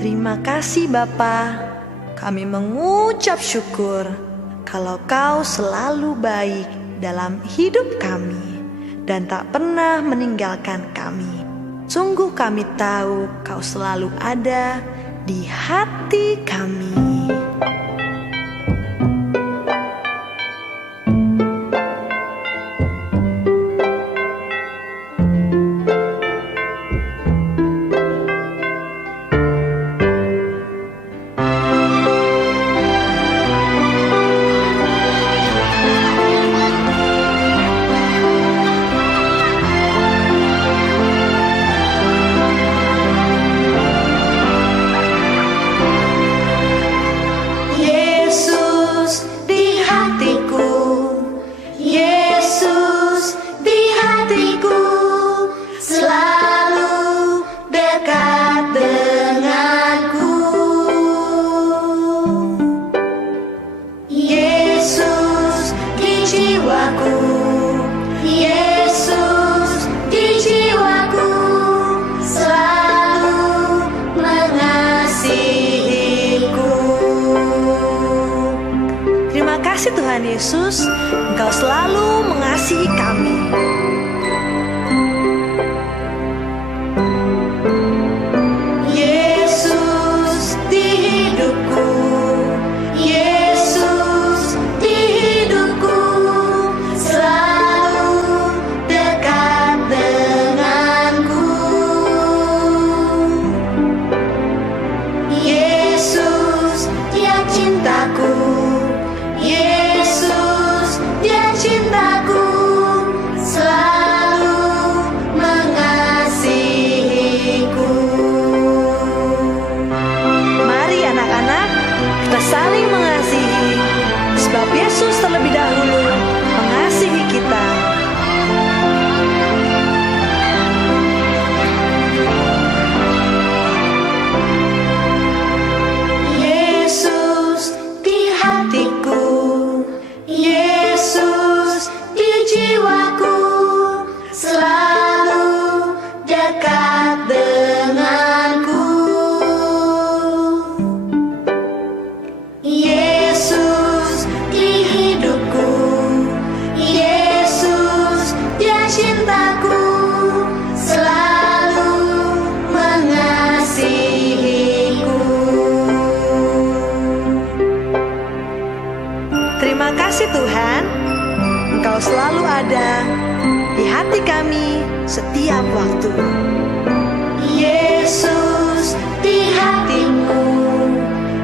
Terima kasih Bapa, kami mengucap syukur kalau Kau selalu baik dalam hidup kami dan tak pernah meninggalkan kami. Sungguh kami tahu Kau selalu ada di hati kami. Terima kasih Tuhan Yesus, Engkau selalu mengasihi kami. Yesus di hidupku, Yesus di hidupku, selalu dekat denganku. Yesus, Dia cintaku, Yesus, Dia cintaku, selalu mengasihiku. Mari anak-anak, kita saling mengasihi, sebab Yesus terlebih dahulu mengasihi kita. Yesus di hatiku, Yesus di jiwaku, selalu dekat denganku. Yesus di hidupku, Yesus Dia cintaku, selalu mengasihiku. Terima kasih Tuhan, Engkau selalu ada di hati kami setiap waktu. Yesus di hatimu,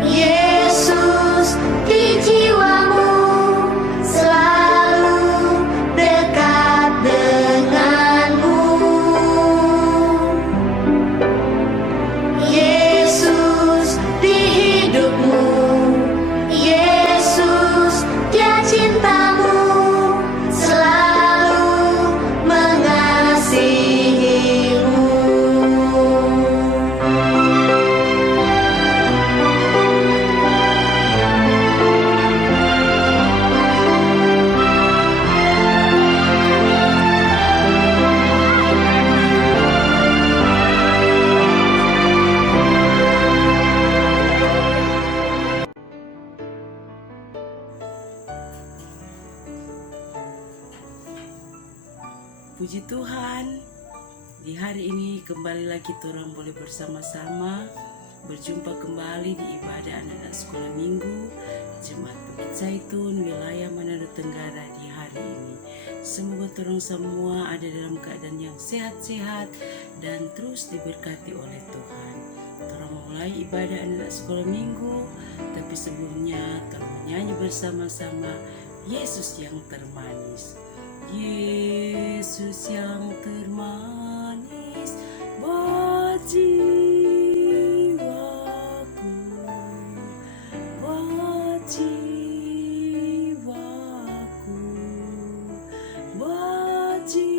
Yesus di jiwamu, selalu dekat denganmu. Yesus di hidupmu, Yesus Dia cintamu, selalu mengasihimu. Puji Tuhan, di hari ini kembali lagi orang boleh bersama-sama berjumpa kembali di ibadah anak-anak sekolah minggu Jemaat Bukit Zaitun wilayah Manado Tenggara di hari ini. Semoga orang semua ada dalam keadaan yang sehat-sehat dan terus diberkati oleh Tuhan. Orang memulai ibadah anak-anak sekolah minggu, tapi sebelumnya orang menyanyi bersama-sama Yesus yang termanis. Yesus yang termanis buat jiwaku, buat jiwaku, buat jiwaku.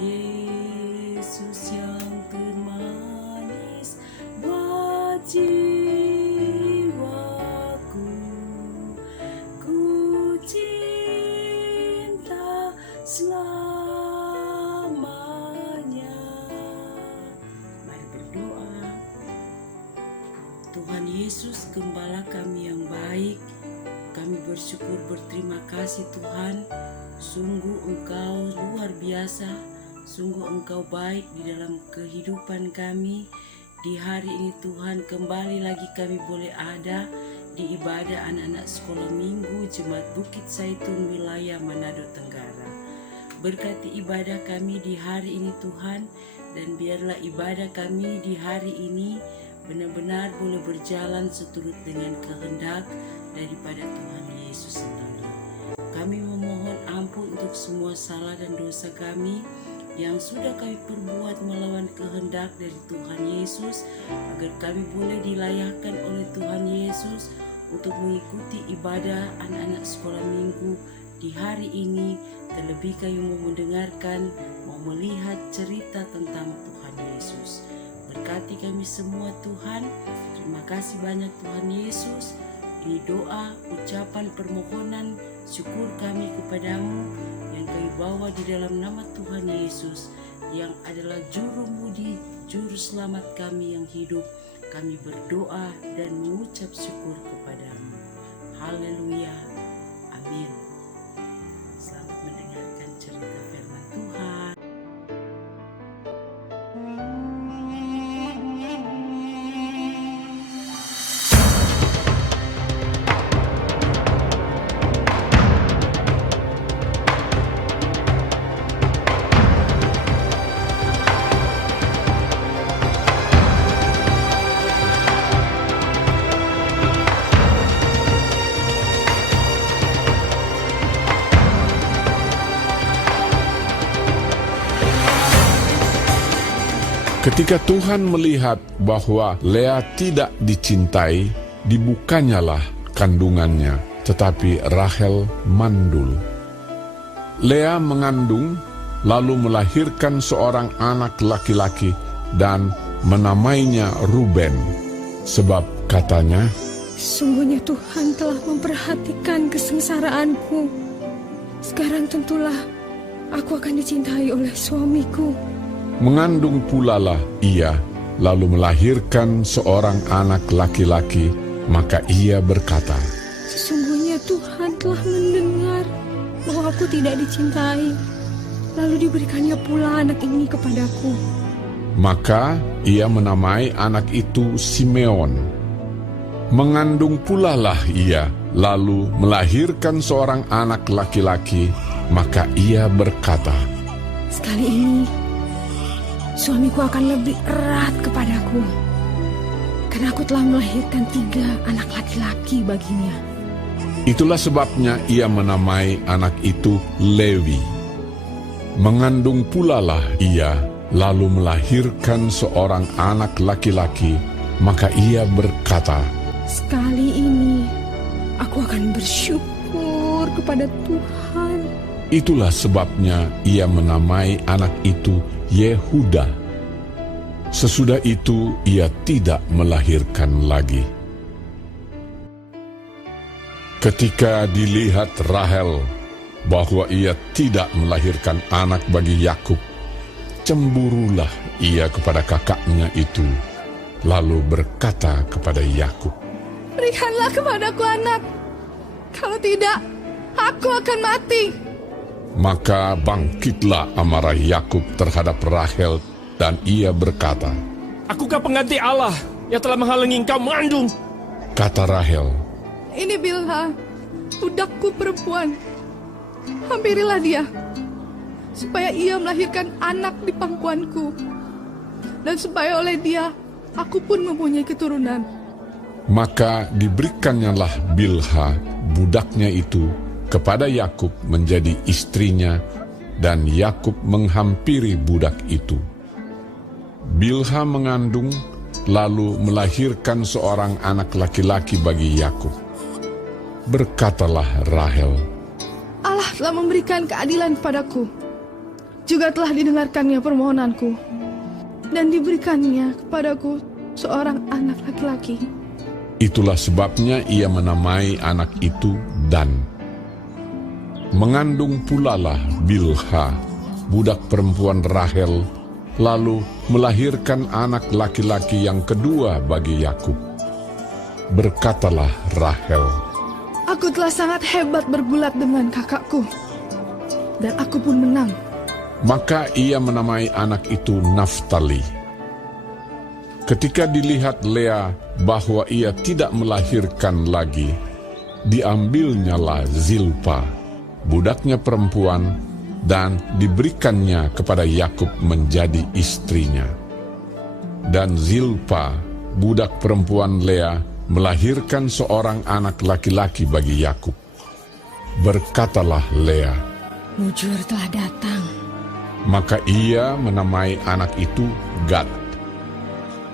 Yesus yang termanis buat jiwaku. Ku cinta selalu Yesus, Gembala kami yang baik, kami bersyukur berterima kasih Tuhan. Sungguh Engkau luar biasa, sungguh Engkau baik di dalam kehidupan kami. Di hari ini Tuhan, kembali lagi kami boleh ada di ibadah anak-anak sekolah minggu Jemaat Bukit Zaitun wilayah Manado Tenggara. Berkati ibadah kami di hari ini Tuhan, dan biarlah ibadah kami di hari ini benar-benar boleh berjalan seturut dengan kehendak daripada Tuhan Yesus sendiri. Kami memohon ampun untuk semua salah dan dosa kami yang sudah kami perbuat melawan kehendak dari Tuhan Yesus, agar kami boleh dilayakkan oleh Tuhan Yesus untuk mengikuti ibadah anak-anak sekolah minggu di hari ini. Terlebih kami mau mendengarkan, mau melihat cerita tentang Tuhan Yesus. Berkati kami semua Tuhan. Terima kasih banyak Tuhan Yesus. Ini doa, ucapan, permohonan, syukur kami kepadamu yang kami bawa di dalam nama Tuhan Yesus, yang adalah juru mudi, juru selamat kami yang hidup. Kami berdoa dan mengucap syukur kepadamu. Haleluya. Amin. Selamat mendengarkan cerita firman Tuhan. Ketika Tuhan melihat bahwa Lea tidak dicintai, dibukanyalah kandungannya, tetapi Rahel mandul. Lea mengandung, lalu melahirkan seorang anak laki-laki dan menamainya Ruben, sebab katanya, "Sungguhnya Tuhan telah memperhatikan kesengsaraanku. Sekarang tentulah aku akan dicintai oleh suamiku." Mengandung pulalah ia, lalu melahirkan seorang anak laki-laki, maka ia berkata, "Sesungguhnya Tuhan telah mendengar bahwa aku tidak dicintai, lalu diberikannya pula anak ini kepadaku." Maka ia menamai anak itu Simeon. Mengandung pulalah ia, lalu melahirkan seorang anak laki-laki, maka ia berkata, "Sekali ini suamiku akan lebih erat kepadaku, karena aku telah melahirkan 3 anak laki-laki baginya." Itulah sebabnya ia menamai anak itu Lewi. Mengandung pulalah ia, lalu melahirkan seorang anak laki-laki, maka ia berkata, "Sekali ini aku akan bersyukur kepada Tuhan." Itulah sebabnya ia menamai anak itu Yehuda. Sesudah itu ia tidak melahirkan lagi. Ketika dilihat Rahel bahwa ia tidak melahirkan anak bagi Yakub, cemburulah ia kepada kakaknya itu, lalu berkata kepada Yakub, "Berikanlah kepadaku anak, kalau tidak aku akan mati." Maka bangkitlah amarah Yakub terhadap Rahel, dan ia berkata, "Akukah pengganti Allah yang telah menghalangi engkau mengandung?" Kata Rahel, "Ini Bilha, budakku perempuan. Hampirilah dia, supaya ia melahirkan anak di pangkuanku, dan supaya oleh dia aku pun mempunyai keturunan." Maka diberikannya Bilha, budaknya itu, kepada Yakub menjadi istrinya, dan Yakub menghampiri budak itu. Bilha mengandung, lalu melahirkan seorang anak laki-laki bagi Yakub. Berkatalah Rahel, "Allah telah memberikan keadilan kepadaku, juga telah didengarkannya permohonanku, dan diberikannya kepadaku seorang anak laki-laki." Itulah sebabnya ia menamai anak itu Dan. Mengandung pulalah Bilha, budak perempuan Rahel, lalu melahirkan anak laki-laki yang kedua bagi Yakub. Berkatalah Rahel, Aku telah sangat hebat bergulat dengan kakakku, dan aku pun menang. maka ia menamai anak itu Naftali. Ketika dilihat Lea bahwa ia tidak melahirkan lagi, diambilnyalah Zilpa, budaknya perempuan, dan diberikannya kepada Yakub menjadi istrinya. Dan Zilpa, budak perempuan Lea, melahirkan seorang anak laki-laki bagi Yakub. Berkatalah Lea, Mujur telah datang. maka ia menamai anak itu Gad.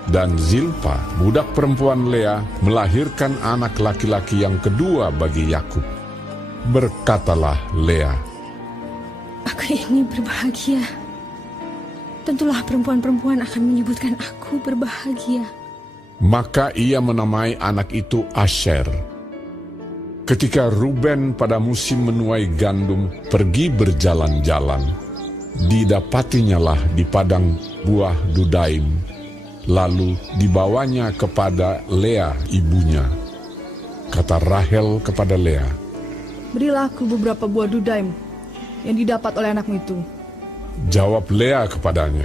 Dan Zilpa, budak perempuan Lea, melahirkan anak laki-laki yang kedua bagi Yakub. Berkatalah Lea, Aku ini berbahagia. Tentulah perempuan-perempuan akan menyebutkan aku berbahagia. maka ia menamai anak itu Asher. Ketika Ruben pada musim menuai gandum pergi berjalan-jalan, didapatinyalah di padang buah Dudaim, lalu dibawanya kepada Lea ibunya. Kata Rahel kepada Lea, Berilah aku beberapa buah dudaim yang didapat oleh anakmu itu. jawab Lea kepadanya,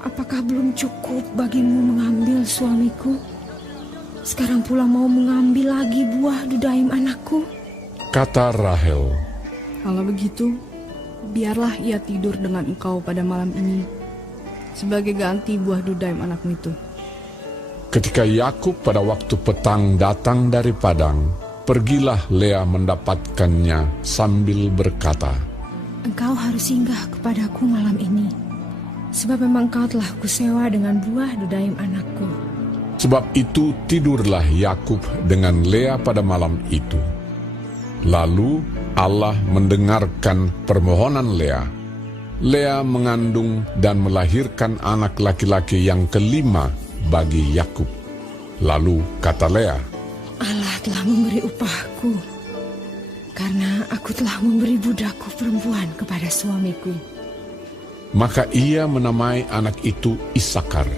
Apakah belum cukup bagimu mengambil suamiku? Sekarang pula mau mengambil lagi buah dudaim anakku? kata Rahel, Kalau begitu, biarlah ia tidur dengan engkau pada malam ini sebagai ganti buah dudaim anakmu itu. ketika Yakub pada waktu petang datang dari padang, pergilah Lea mendapatkannya sambil berkata, Engkau harus singgah kepadaku malam ini, sebab memang kau telah kusewa dengan buah dudaim anakku. Sebab itu tidurlah Yakub dengan Lea pada malam itu. Lalu Allah mendengarkan permohonan Lea. Lea mengandung dan melahirkan anak laki-laki yang kelima bagi Yakub. Lalu kata Lea, Allah telah memberi upahku, karena aku telah memberi budakku perempuan kepada suamiku. maka ia menamai anak itu Isakar.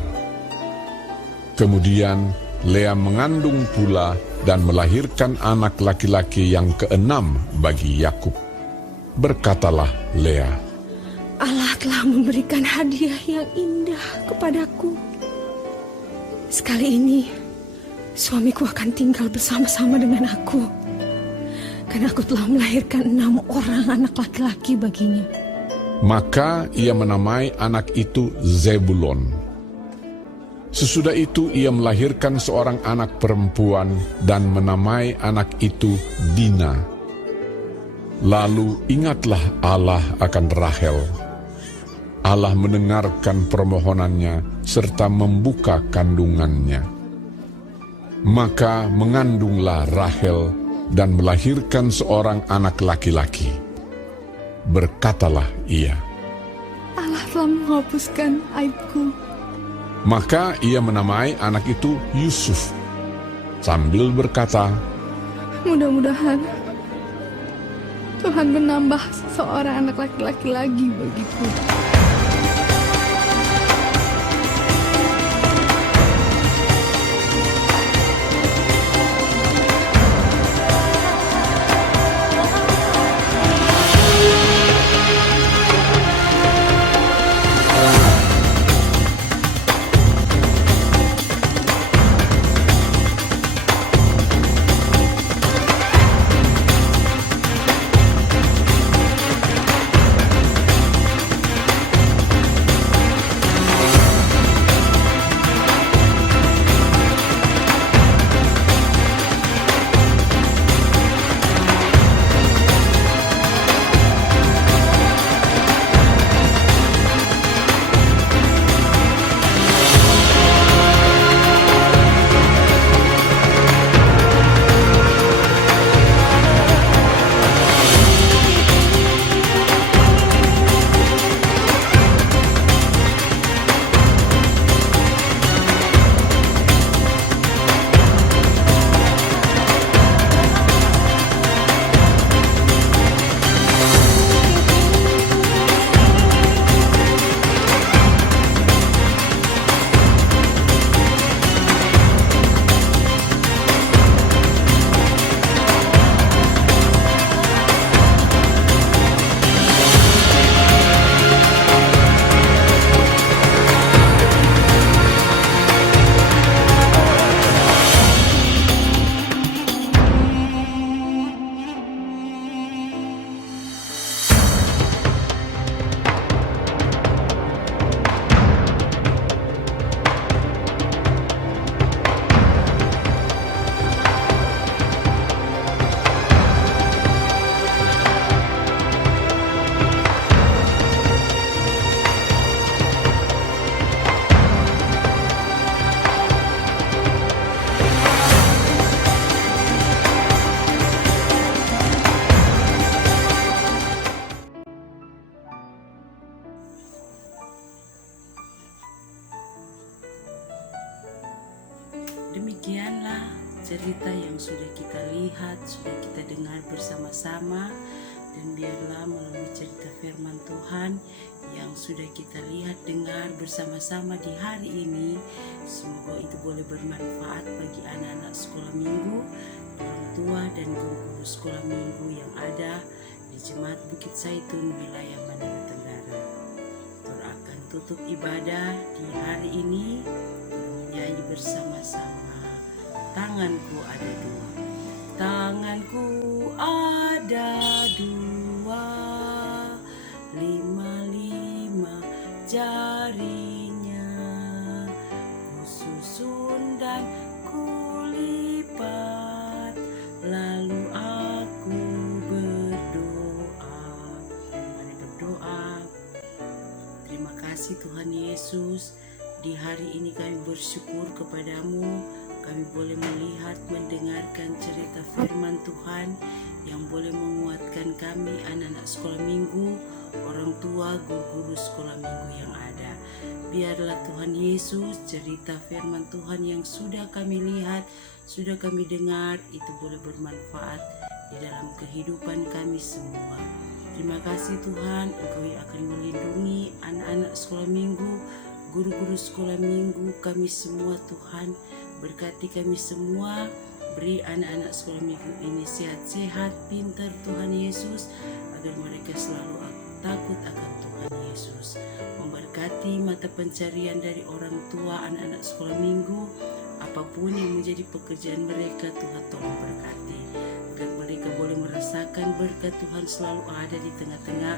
Kemudian Lea mengandung pula dan melahirkan anak laki-laki yang keenam bagi Yakub. Berkatalah Lea, Allah telah memberikan hadiah yang indah kepadaku. Sekali ini, suamiku akan tinggal bersama-sama dengan aku, karena aku telah melahirkan 6 orang anak laki-laki baginya. maka ia menamai anak itu Zebulon. Sesudah itu ia melahirkan seorang anak perempuan dan menamai anak itu Dina. Lalu ingatlah Allah akan Rahel. Allah mendengarkan permohonannya serta membuka kandungannya. Maka mengandunglah Rahel dan melahirkan seorang anak laki-laki. Berkatalah ia, Allah telah menghapuskan aibku. maka ia menamai anak itu Yusuf, sambil berkata, Mudah-mudahan Tuhan menambah seorang anak laki-laki lagi bagiku. yang sudah kita lihat, sudah kita dengar bersama-sama. Dan biarlah melalui cerita firman Tuhan yang sudah kita lihat, dengar bersama-sama di hari ini, semoga itu boleh bermanfaat bagi anak-anak sekolah minggu, orang tua dan guru-guru sekolah minggu yang ada di Jemaat Bukit Zaitun wilayah Manado Tenggara. Kita akan tutup ibadah di hari ini menyanyi bersama-sama. Tanganku ada dua. Tanganku ada dua, 5 jarinya, ku susun dan kulipat, lalu aku berdoa. Mari berdoa. Terima kasih Tuhan Yesus, di hari ini kami bersyukur kepadamu. Kami boleh melihat, mendengarkan cerita firman Tuhan yang boleh menguatkan kami, anak-anak sekolah minggu, orang tua, guru-guru sekolah minggu yang ada. Biarlah Tuhan Yesus, cerita firman Tuhan yang sudah kami lihat, sudah kami dengar, itu boleh bermanfaat di dalam kehidupan kami semua. Terima kasih Tuhan, Engkau yang akan melindungi anak-anak sekolah minggu, guru-guru sekolah minggu, kami semua Tuhan. Berkati kami semua, beri anak-anak sekolah minggu ini sehat-sehat, pintar Tuhan Yesus, agar mereka selalu takut akan Tuhan Yesus. Memberkati mata pencarian dari orang tua anak-anak sekolah minggu, apapun yang menjadi pekerjaan mereka, Tuhan tolong berkati, agar mereka boleh merasakan berkat Tuhan selalu ada di tengah-tengah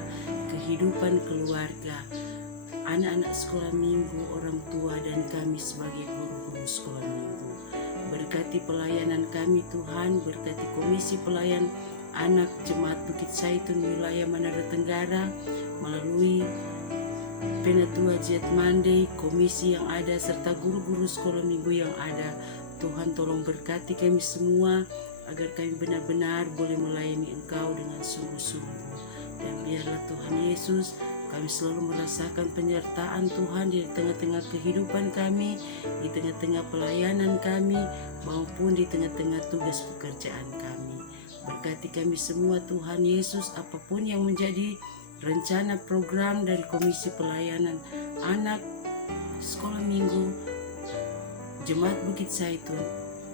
kehidupan keluarga, anak-anak sekolah minggu, orang tua, dan kami sebagai guru-guru sekolah minggu. Berkati pelayanan kami Tuhan, berkati Komisi Pelayan Anak Jemaat Bukit Zaitun wilayah Manado Tenggara, melalui Penatua Jet Monday, komisi yang ada, serta guru-guru sekolah minggu yang ada. Tuhan tolong berkati kami semua, agar kami benar-benar boleh melayani Engkau dengan sungguh-sungguh. Dan biarlah Tuhan Yesus, kami selalu merasakan penyertaan Tuhan di tengah-tengah kehidupan kami, di tengah-tengah pelayanan kami, maupun di tengah-tengah tugas pekerjaan kami. Berkati kami semua Tuhan Yesus, apapun yang menjadi rencana program dari Komisi Pelayanan Anak Sekolah Minggu Jemaat Bukit Zaitun,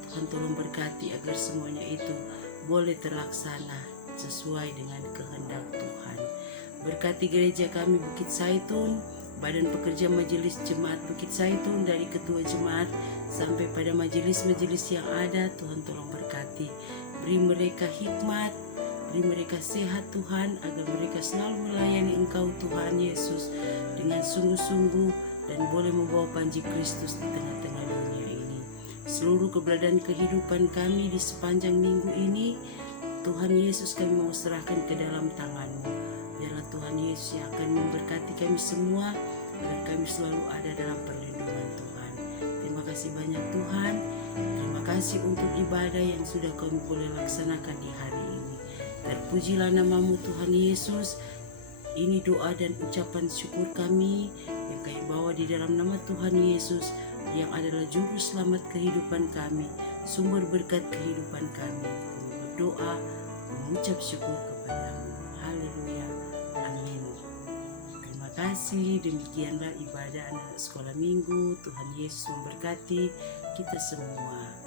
Tuhan tolong berkati agar semuanya itu boleh terlaksana sesuai dengan kehendak Tuhan. Berkati gereja kami Bukit Zaitun, Badan Pekerja Majelis Jemaat Bukit Zaitun, dari ketua jemaat sampai pada majelis-majelis yang ada. Tuhan tolong berkati, beri mereka hikmat, beri mereka sehat Tuhan, agar mereka selalu melayani Engkau Tuhan Yesus dengan sungguh-sungguh dan boleh membawa panji Kristus di tengah-tengah dunia ini. Seluruh keberadaan kehidupan kami di sepanjang minggu ini, Tuhan Yesus, kami mau serahkan ke dalam tangan-Mu. Biarlah Tuhan Yesus yang akan memberkati kami semua, agar kami selalu ada dalam perlindungan Tuhan. Terima kasih banyak Tuhan. Terima kasih untuk ibadah yang sudah kami boleh laksanakan di hari ini. Terpujilah nama-Mu Tuhan Yesus. Ini doa dan ucapan syukur kami yang kami bawa di dalam nama Tuhan Yesus, yang adalah juru selamat kehidupan kami, sumber berkat kehidupan kami. Kami berdoa, mengucap syukur kepada-Mu. Haleluya. Amin. Terima kasih. Demikianlah ibadah anak sekolah minggu. Tuhan Yesus memberkati kita semua.